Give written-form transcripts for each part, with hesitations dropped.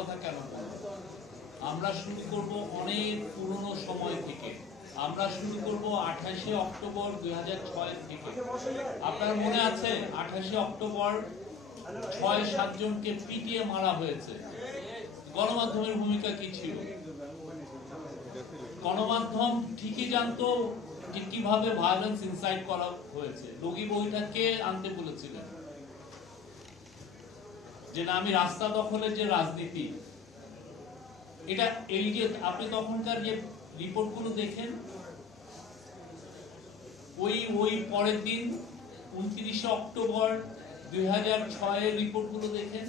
কথা কেন আমরা শুরু করব অনেক পুরনো সময় থেকে। আমরা শুরু করব 28শে অক্টোবর 2006 থেকে। আপনার মনে আছে 28শে অক্টোবর 6-7 জনকে পিটিয়ে মারা হয়েছে। গণমাধ্যমের ভূমিকা কি ছিল? গণমাধ্যম ঠিকই জানতো যে কিভাবে ভায়োলেন্স ইনসাইট করা হয়েছে। রোগী বইটা কে আনতে বলেছিলেন? যে না, আমি রাস্তা দখলের যে রাজনীতি, এটা এই যে আপনি তখনকার যে রিপোর্টগুলো দেখেন, ওই পরের দিন 29শে অক্টোবর 2006 এর রিপোর্টগুলো দেখেন।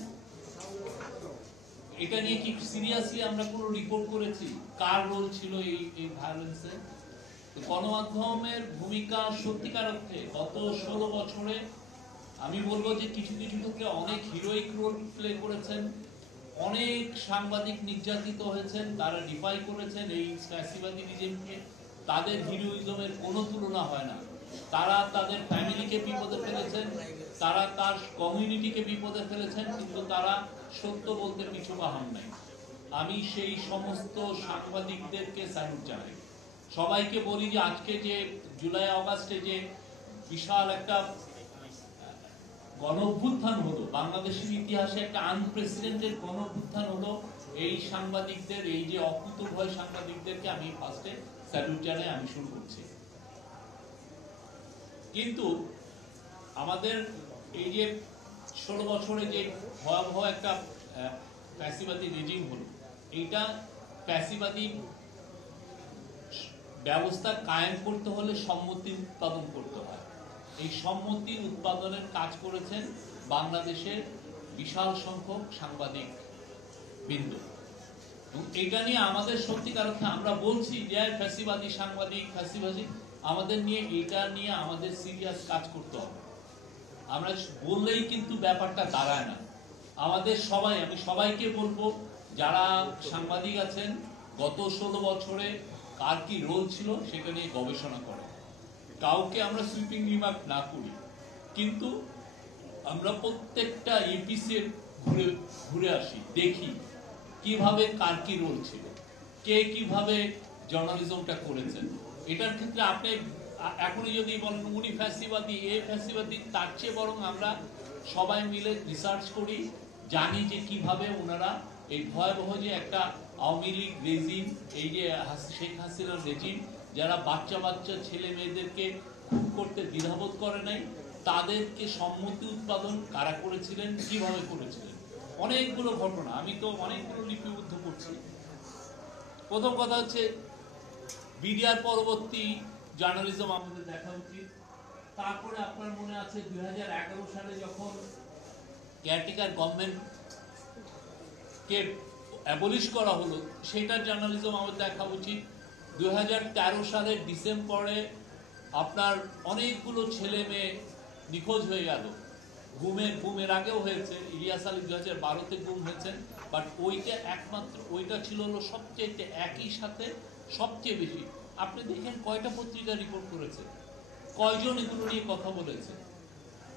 এটা নিয়ে কি সিরিয়াসলি আমরা কোনো রিপোর্ট করেছি? কার রোল ছিল এই ভায়োলেন্সে? গণমাধ্যমের ভূমিকা সত্যিকার অর্থে গত 16 বছরে আমি বলবো যে কিছু কিছু ক্ষেত্রে অনেক হিরোইক রোল প্লে করেছেন। অনেক সাংবাদিক নির্যাতিত হয়েছেন, তারা ডিফাই করেছেন এই ফ্যাসিবাদী রিজিমকে। তাদের হিরোইজমের কোনো তুলনা হয় না। তারা তাদের ফ্যামিলিকে বিপদে ফেলেছেন, তারা তার কমিউনিটিকে বিপদে ফেলেছেন, কিন্তু তারা সত্য বলতে পিছু পাহান নাই। আমি সেই সমস্ত সাংবাদিকদেরকে স্যালুট জানাই। সবাইকে বলি যে আজকে যে জুলাই আগস্টে যে বিশাল একটা গণ অভ্যুত্থান হলো, বাংলাদেশের ইতিহাসে একটা আনপ্রেসিডেন্টেড গণ অভ্যুত্থান হলো, এই সাংবাদিকদের, এই যে অকুতোভয় সাংবাদিকদেরকে আমি ফার্স্টে স্যালুট জানাই। আমি শুরু করছি। কিন্তু আমাদের এই যে 16 বছরে যে ভয়াবহ একটা ফ্যাসিবাদী রেজিম হলো, এইটা ফ্যাসিবাদী ব্যবস্থা কায়েম করতে হলে সম্মতি উৎপাদন করতে হয়। এই সম্মতি উৎপাদনের কাজ করেছেন বাংলাদেশের বিশাল সংখ্যক সাংবাদিক বৃন্দ। এবং এটা নিয়ে আমাদের সত্যিকার অর্থে আমরা বলছি যে ফ্যাসিবাদী সাংবাদিক, ফ্যাসিবাদী, আমাদের নিয়ে এটা নিয়ে আমাদের সিরিয়াস কাজ করতে হবে। আমরা বললেই কিন্তু ব্যাপারটা দাঁড়ায় না। আমাদের সবাই, আমি সবাইকে বলবো যারা সাংবাদিক আছেন, গত 16 বছরে কার কি রোল ছিল সেটা নিয়ে গবেষণা করে। কাউকে আমরা সুইপিং রিমার্ক না করি, কিন্তু আমরা প্রত্যেকটা এপিসে ঘুরে ঘুরে আসি, দেখি কিভাবে কার কি রোল ছিল, কে কিভাবে জার্নালিজমটা করেছেন। এটার ক্ষেত্রে আপনি এখনই যদি বলেন উনি ফ্যাসিবাদী, এ ফ্যাসিবাদী, তার চেয়ে বরং আমরা সবাই মিলে রিসার্চ করি, জানি যে কিভাবে ওনারা এই ভয়াবহ যে একটা আওয়ামী লীগ রেজিম, এই যে শেখ হাসিনার রেজিম, যারা বাচ্চা বাচ্চা ছেলে মেয়েদেরকে খুন করতে দ্বিধাবোধ করে নাই, তাদেরকে সম্মতি উৎপাদন কারা করেছিলেন, কিভাবে করেছিলেন। অনেকগুলো ঘটনা, আমি তো অনেকগুলো লিপিবদ্ধ করছি। প্রথম কথা হচ্ছে বিডিআর পরবর্তী জার্নালিজম আমাদের দেখা উচিত। তারপরে আপনার মনে আছে 2011 সালে যখন কেয়ারটেকার গভর্নমেন্ট কে অ্যাবলিশ করা হলো, সেটার জার্নালিজম আমাদের দেখা উচিত। 2013 সালের ডিসেম্বরে আপনার অনেকগুলো ছেলে মেয়ে নিখোঁজ হয়ে গেল। গুমের আগেও হয়েছে, ইলিয়াস আলী 2012-তে গুম হয়েছেন, বাট ওইটা একমাত্র, ওইটা ছিল হলো সবচেয়ে একই সাথে সবচেয়ে বেশি। আপনি দেখেন কয়টা পত্রিকা রিপোর্ট করেছে, কয়জন এগুলো নিয়ে কথা বলেছে,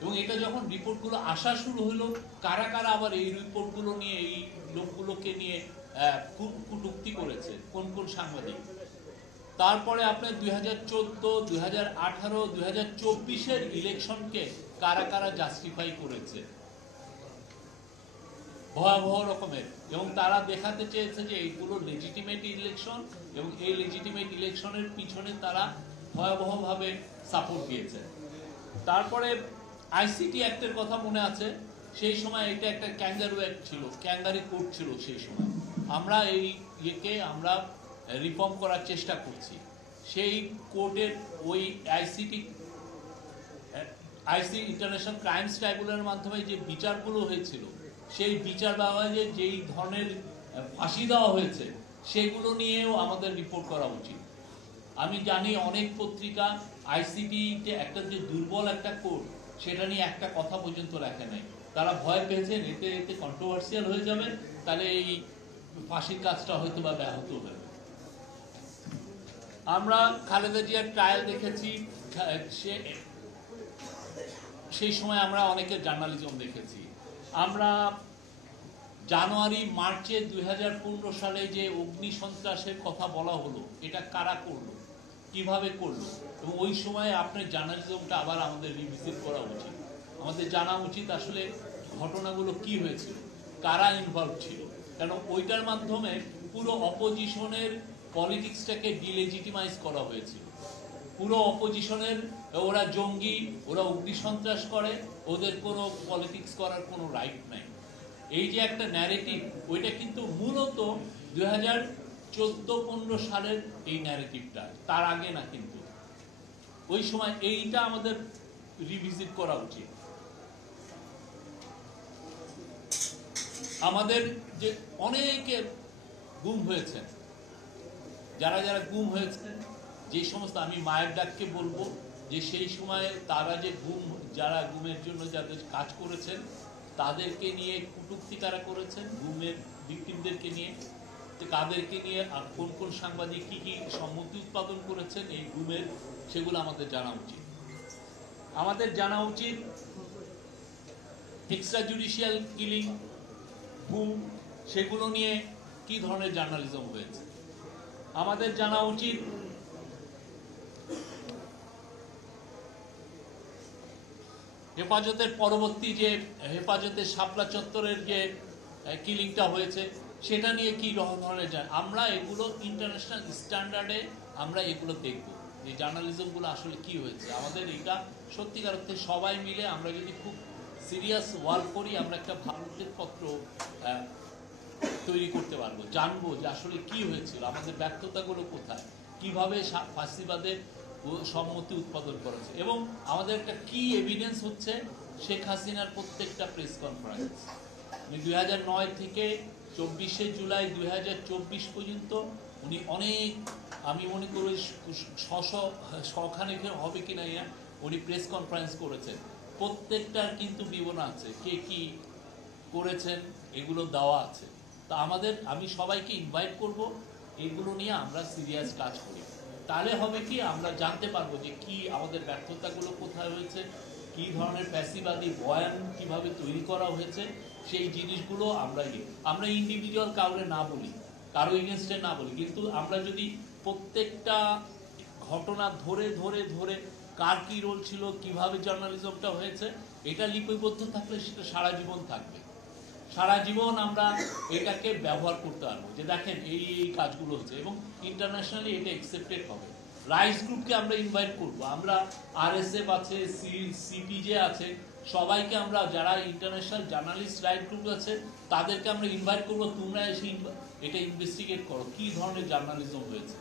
এবং এটা যখন রিপোর্টগুলো আসা শুরু হলো, কারা কারা আবার এই রিপোর্টগুলো নিয়ে, এই লোকগুলোকে নিয়ে কটূক্তি করেছে, কোন কোন সাংবাদিক। তারপরে আপনার 2014, 2018, 2024-এর ইলেকশনকে কারা কারা জাস্টিফাই করেছে ভয়াবহ রকমের, এবং তারা দেখাতে চেয়েছে যে এইগুলো লেজিটিমেট ইলেকশন, এবং এই লেজিটিমেট ইলেকশনের পিছনে তারা ভয়াবহভাবে সাপোর্ট দিয়েছে। তারপরে আইসিটি অ্যাক্টের কথা মনে আছে, সেই সময় এটা একটা ক্যাঙ্গারু অ্যাক্ট ছিল, ক্যাঙ্গারি কোর্ট ছিল সেই সময়। আমরা এই ইয়েকে আমরা রিফর্ম করার চেষ্টা করছি। সেই কোর্টের ওই আইসি ইন্টারন্যাশনাল ক্রাইমস ট্রাইব্যুনালের মাধ্যমে যে বিচারগুলো হয়েছিল, সেই বিচার ব্যবহারে যেই ধরনের ফাঁসি দেওয়া হয়েছে, সেগুলো নিয়েও আমাদের রিপোর্ট করা উচিত। আমি জানি অনেক পত্রিকা আইসিটিতে একটা যে দুর্বল একটা কোর্ট, সেটা নিয়ে একটা কথা পর্যন্ত লেখে নাই। তারা ভয় পেয়েছেন এতে কন্ট্রোভার্সিয়াল হয়ে যাবে, তাহলে এই ফাঁসির কাজটা হয়তো বা ব্যাহত হবে। আমরা খালেদা জিয়ার ট্রায়াল দেখেছি, সেই সময় আমরা অনেকের জার্নালিজম দেখেছি। আমরা জানুয়ারি মার্চে 2015 সালে যে অগ্নি সন্ত্রাসের কথা বলা হলো, এটা কারা করলো, কিভাবে করলো, এবং ওই সময় আপনার জার্নালিজমটা আবার আমাদের রিভিজিট করা উচিত। আমাদের জানা উচিত আসলে ঘটনাগুলো কি হয়েছিল, কারা ইনভলভ ছিল, কারণ ওইটার মাধ্যমে পুরো অপোজিশনের পলিটিক্সটাকে ডিলেজিটিমাইজ করা হয়েছিল। পুরো অপোজিশনের ওরা জঙ্গি, ওরা অগ্নিসন্ত্রাস করে, ওদের কোনো পলিটিক্স করার কোনো রাইট নাই, এই যে একটা ন্যারেটিভ, ওইটা কিন্তু মূলত 2014-15 সালের এই ন্যারেটিভটা, তার আগে না। কিন্তু ওই সময় এইটা আমাদের রিভিজিট করা উচিত। আমাদের যে অনেকে গুম হয়েছে, যারা যারা গুম হয়েছে, যে সমস্ত, আমি মায়ের ডাককে বলবো যে সেই সময় তারা যে যারা গুমের জন্য যাদের কাজ করেছেন তাদেরকে নিয়ে কটূক্তি তারা করেছেন, গুমের ভিকটিমদেরকে নিয়ে, তাদেরকে নিয়ে আর কোন কোন সাংবাদিক কি কি সম্মতি উৎপাদন করেছেন এই গুমের, সেগুলো আমাদের জানা উচিত। আমাদের জানা উচিত এক্সট্রা জুডিশিয়াল কিলিং, গুম, সেগুলো নিয়ে কি ধরনের জার্নালিজম হয়েছে। আমাদের জানা উচিত হেফাজতের পরবর্তী যে হেফাজতের শাপলা চত্বরের যে কিলিংটা হয়েছে সেটা নিয়ে কি ধরনের, আমরা এগুলো ইন্টারন্যাশনাল স্ট্যান্ডার্ডে আমরা এগুলো দেখব, যে জার্নালিজমগুলো আসলে কি হয়েছে। আমাদের এটা সত্যিকার অর্থে সবাই মিলে আমরা যদি খুব সিরিয়াস ওয়ার্ক করি, আমরা একটা ভারতের পত্র তৈরি করতে পারবো, জানবো যে আসলে কি হয়েছিল, আমাদের ব্যর্থতাগুলো কোথায়, কিভাবে ফাঁসিবাদের সম্মতি উৎপাদন করেছে, এবং আমাদের একটা কি এভিডেন্স হচ্ছে শেখ হাসিনার প্রত্যেকটা প্রেস কনফারেন্স 2009 থেকে 24শে জুলাই 2024 পর্যন্ত উনি অনেক, আমি মনে করি শখানেক হবে কিনা, উনি প্রেস কনফারেন্স করেছেন, প্রত্যেকটার কিন্তু বিবরণ আছে, কে কি করেছেন এগুলো দেওয়া আছে। তা আমি সবাইকে ইনভাইট করব এগুলো নিয়ে আমরা সিরিয়াস কাজ করি, তাহলে হবে কি আমরা জানতে পারবো যে কি আমাদের ব্যর্থতাগুলো কোথায় হয়েছে, কি ধরনের ফ্যাসিবাদী বয়ান কিভাবে তৈরি করা হয়েছে, সেই জিনিসগুলো আমরা ইন্ডিভিজুয়াল কাউরে না বলি, কারো এগেনস্টে না বলি, কিন্তু আমরা যদি প্রত্যেকটা ঘটনা ধরে ধরে ধরে কার কি রোল ছিল, কিভাবে জার্নালিজমটা হয়েছে, এটা লিপিবদ্ধ থাকলে সেটা সারা জীবন থাকবে, সারা জীবন আমরা এটাকে ব্যবহার করতে পারবো, যে দেখেন এই এই কাজগুলো হচ্ছে, এবং ইন্টারন্যাশনালি এটা অ্যাকসেপ্টেড হবে। রাইটস গ্রুপকে আমরা ইনভাইট করব, আমরা RSF আছে, CPJ আছে, সবাইকে আমরা, যারা ইন্টারন্যাশনাল জার্নালিস্ট রাইট গ্রুপ আছে তাদেরকে আমরা ইনভাইট করবো, তোমরা এসে এটা ইনভেস্টিগেট করো কি ধরনের জার্নালিজম হয়েছে।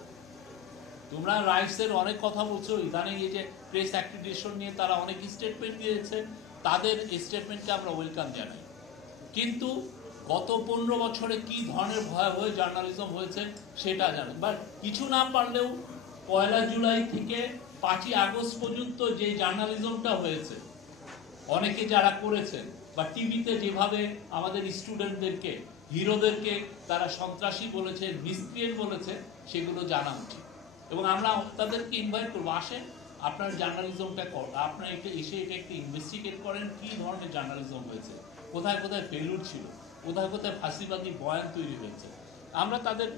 তোমরা রাইটসের অনেক কথা বলছো, ইদানিং এই যে প্রেস অ্যাক্রিডিটেশন নিয়ে তারা অনেক স্টেটমেন্ট দিয়েছে, তাদের স্টেটমেন্টকে আমরা ওয়েলকাম জানাই, কিন্তু গত 15 বছরে কি ধরনের ভয়াবহ জার্নালিজম হয়েছে সেটা জানেন। বাট কিছু না পারলেও 1 জুলাই থেকে 5 আগস্ট পর্যন্ত যে জার্নালিজমটা হয়েছে, অনেকে যারা করেছেন, বা টিভিতে যেভাবে আমাদের স্টুডেন্টদেরকে, হিরোদেরকে তারা সন্ত্রাসী বলেছে, মিসক্রিয়েন্ট বলেছে, সেগুলো জানা উচিত, এবং আমরা তাদেরকে ইনভাইট করবো, আসেন আপনার জার্নালিজমটা আপনারা এসে এটা একটু ইনভেস্টিগেট করেন, কি ধরনের জার্নালিজম হয়েছে, কোথায় কোথায় ফেলুর ছিল, কোথায় কোথায় ফাঁসিবাদী বয়ান তৈরি হয়েছে। আমরা তাদের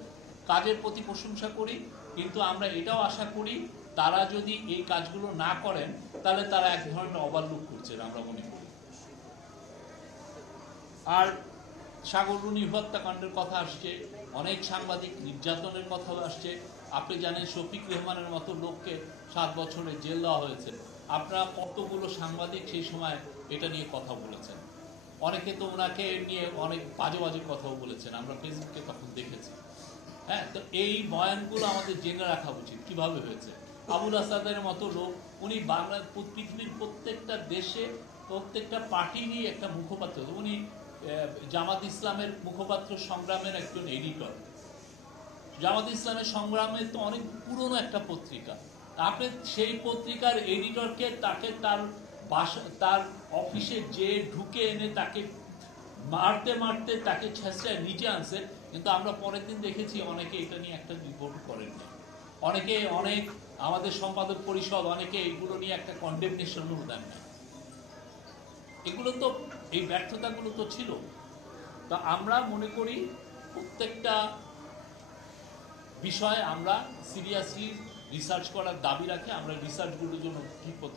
কাজের প্রতি প্রশংসা করি, কিন্তু আমরা এটাও আশা করি তারা যদি এই কাজগুলো না করেন তাহলে তারা এক ধরনের ওভারলুক করছেন আমরা মনে করি। আর সাগররুনি হত্যাকাণ্ডের কথা আসছে, অনেক সাংবাদিক নির্যাতনের কথা আসছে, আপনি জানেন শফিক রেহমানের মতো লোককে 7 বছরের জেল দেওয়া হয়েছে। আপনারা কতগুলো সাংবাদিক সেই সময় এটা নিয়ে কথা বলেছেন, অনেকে তো ওনাকে নিয়ে অনেক বাজে বাজে কথাও বলেছেন, আমরা ফেসবুকে তখন দেখেছি। হ্যাঁ, তো এই বয়ানগুলো আমাদের জেনে রাখা উচিত কিভাবে হয়েছে। আবুল আসাদের মতো লোক, উনি পৃথিবীর প্রত্যেকটা দেশে প্রত্যেকটা পার্টিরই একটা মুখপাত্র, উনি জামাত ইসলামের মুখপাত্র সংগ্রামের একজন এডিটর। জামাত ইসলামের সংগ্রামে তো অনেক পুরনো একটা পত্রিকা, আপনি সেই পত্রিকার এডিটরকে তাকে তার অফিসে যে ঢুকে এনে তাকে মারতে মারতে তাকে ছেঁচড়ায় নিচে আনছে, কিন্তু আমরা পরের দিন দেখেছি অনেকে এটা নিয়ে একটা রিপোর্ট করেননি, অনেক আমাদের সম্পাদক পরিষদ অনেকে এগুলো নিয়ে একটা কন্ডেমনেশনও দেন না। এগুলো তো, এই ব্যর্থতাগুলো তো ছিল। তো আমরা মনে করি প্রত্যেকটা বিষয়ে আমরা সিরিয়াসলি রিসার্চ করার দাবি রাখি। আমরা রিসার্চগুলোর জন্য ঠিক মতো